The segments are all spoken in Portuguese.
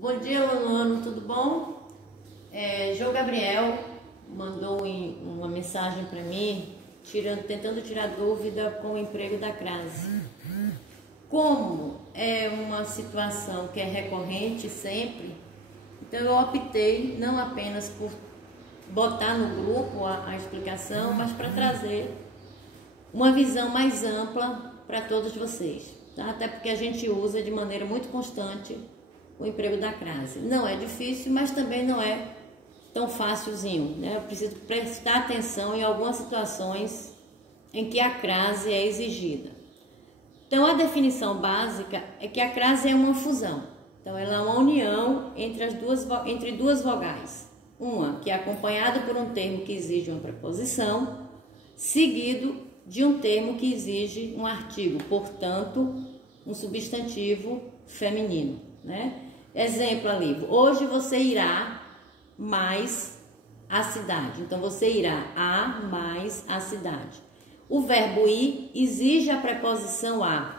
Bom dia, Luano, tudo bom? João Gabriel mandou uma mensagem para mim, tentando tirar dúvida com o emprego da crase. Como é uma situação que é recorrente sempre, então eu optei não apenas por botar no grupo a explicação, mas para trazer uma visão mais ampla para todos vocês, tá? Até porque a gente usa de maneira muito constante o emprego da crase. Não é difícil, mas também não é tão fácilzinho, né? Eu preciso prestar atenção em algumas situações em que a crase é exigida. Então, a definição básica é que a crase é uma fusão. Então, ela é uma união entre duas vogais. Uma que é acompanhada por um termo que exige uma preposição, seguido de um termo que exige um artigo, portanto, um substantivo feminino, né? Exemplo ali, hoje você irá mais à cidade. Então, você irá a mais à cidade. O verbo ir exige a preposição a.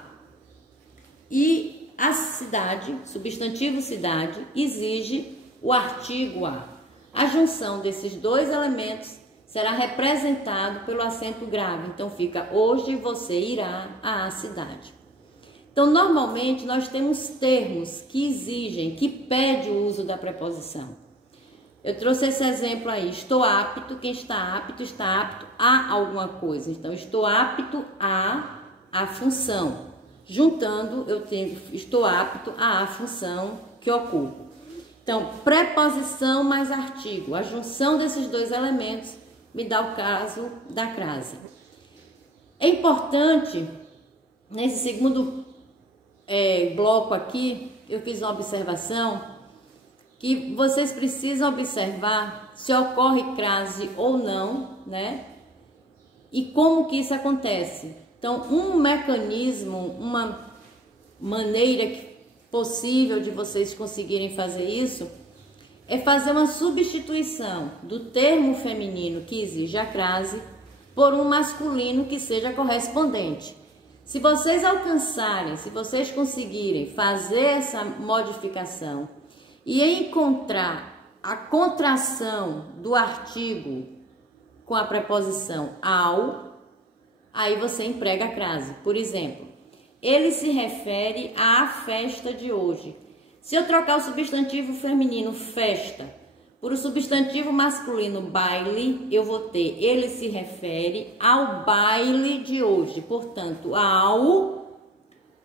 E a cidade, substantivo cidade, exige o artigo a. A junção desses dois elementos será representado pelo acento grave. Então, fica hoje você irá à cidade. Então, normalmente, nós temos termos que exigem, que pedem o uso da preposição. Eu trouxe esse exemplo aí, estou apto, quem está apto a alguma coisa. Então, estou apto a função. Juntando, eu tenho estou apto a função que ocupo. Então, preposição mais artigo. A junção desses dois elementos me dá o caso da crase. É importante, nesse segundo bloco aqui, eu fiz uma observação que vocês precisam observar se ocorre crase ou não, né? E como que isso acontece. Então, um mecanismo, uma maneira possível de vocês conseguirem fazer isso é fazer uma substituição do termo feminino que exige a crase por um masculino que seja correspondente. Se vocês alcançarem, se vocês conseguirem fazer essa modificação e encontrar a contração do artigo com a preposição ao, aí você emprega a crase. Por exemplo, ele se refere à festa de hoje. Se eu trocar o substantivo feminino festa por o substantivo masculino baile, eu vou ter ele se refere ao baile de hoje. Portanto, ao,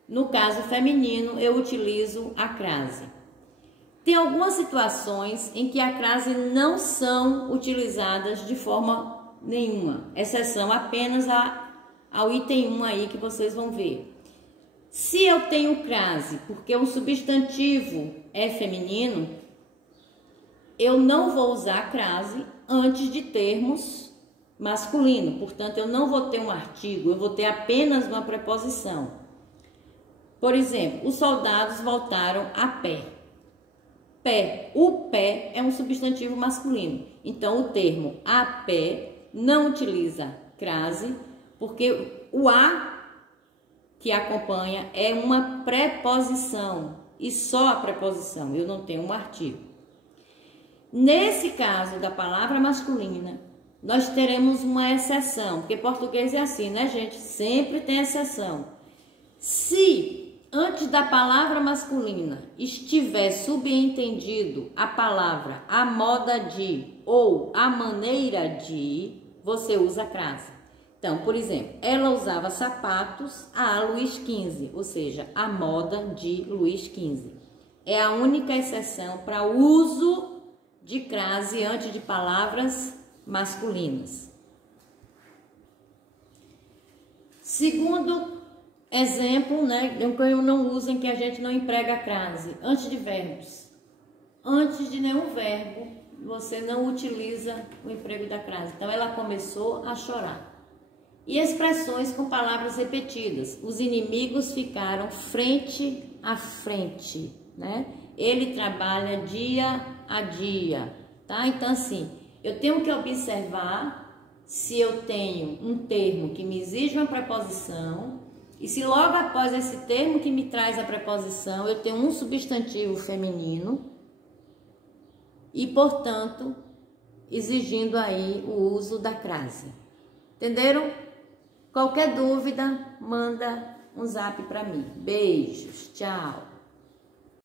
no caso feminino, eu utilizo a crase. Tem algumas situações em que a crase não são utilizadas de forma nenhuma, exceção apenas ao item 1 aí que vocês vão ver. Se eu tenho crase porque o substantivo é feminino, eu não vou usar a crase antes de termos masculino. Portanto, eu não vou ter um artigo, eu vou ter apenas uma preposição. Por exemplo, os soldados voltaram a pé. Pé. O pé é um substantivo masculino. Então, o termo a pé não utiliza crase, porque o a que acompanha é uma preposição. E só a preposição, eu não tenho um artigo. Nesse caso da palavra masculina, nós teremos uma exceção, porque português é assim, né, gente? Sempre tem exceção. Se antes da palavra masculina estiver subentendido a palavra a moda de ou a maneira de, você usa a crase. Então, por exemplo, ela usava sapatos a Luís XV, ou seja, a moda de Luís XV. É a única exceção para o uso de crase antes de palavras masculinas. Segundo exemplo, né, eu não uso em que a gente não emprega a crase, antes de verbos. Antes de nenhum verbo, você não utiliza o emprego da crase. Então, ela começou a chorar. E expressões com palavras repetidas. Os inimigos ficaram frente a frente, né? Ele trabalha dia a dia, tá? Então, assim, eu tenho que observar se eu tenho um termo que me exige uma preposição E se logo após esse termo que me traz a preposição, eu tenho um substantivo feminino e, portanto, exigindo aí o uso da crase. Entenderam? Qualquer dúvida, manda um zap para mim. Beijos, tchau.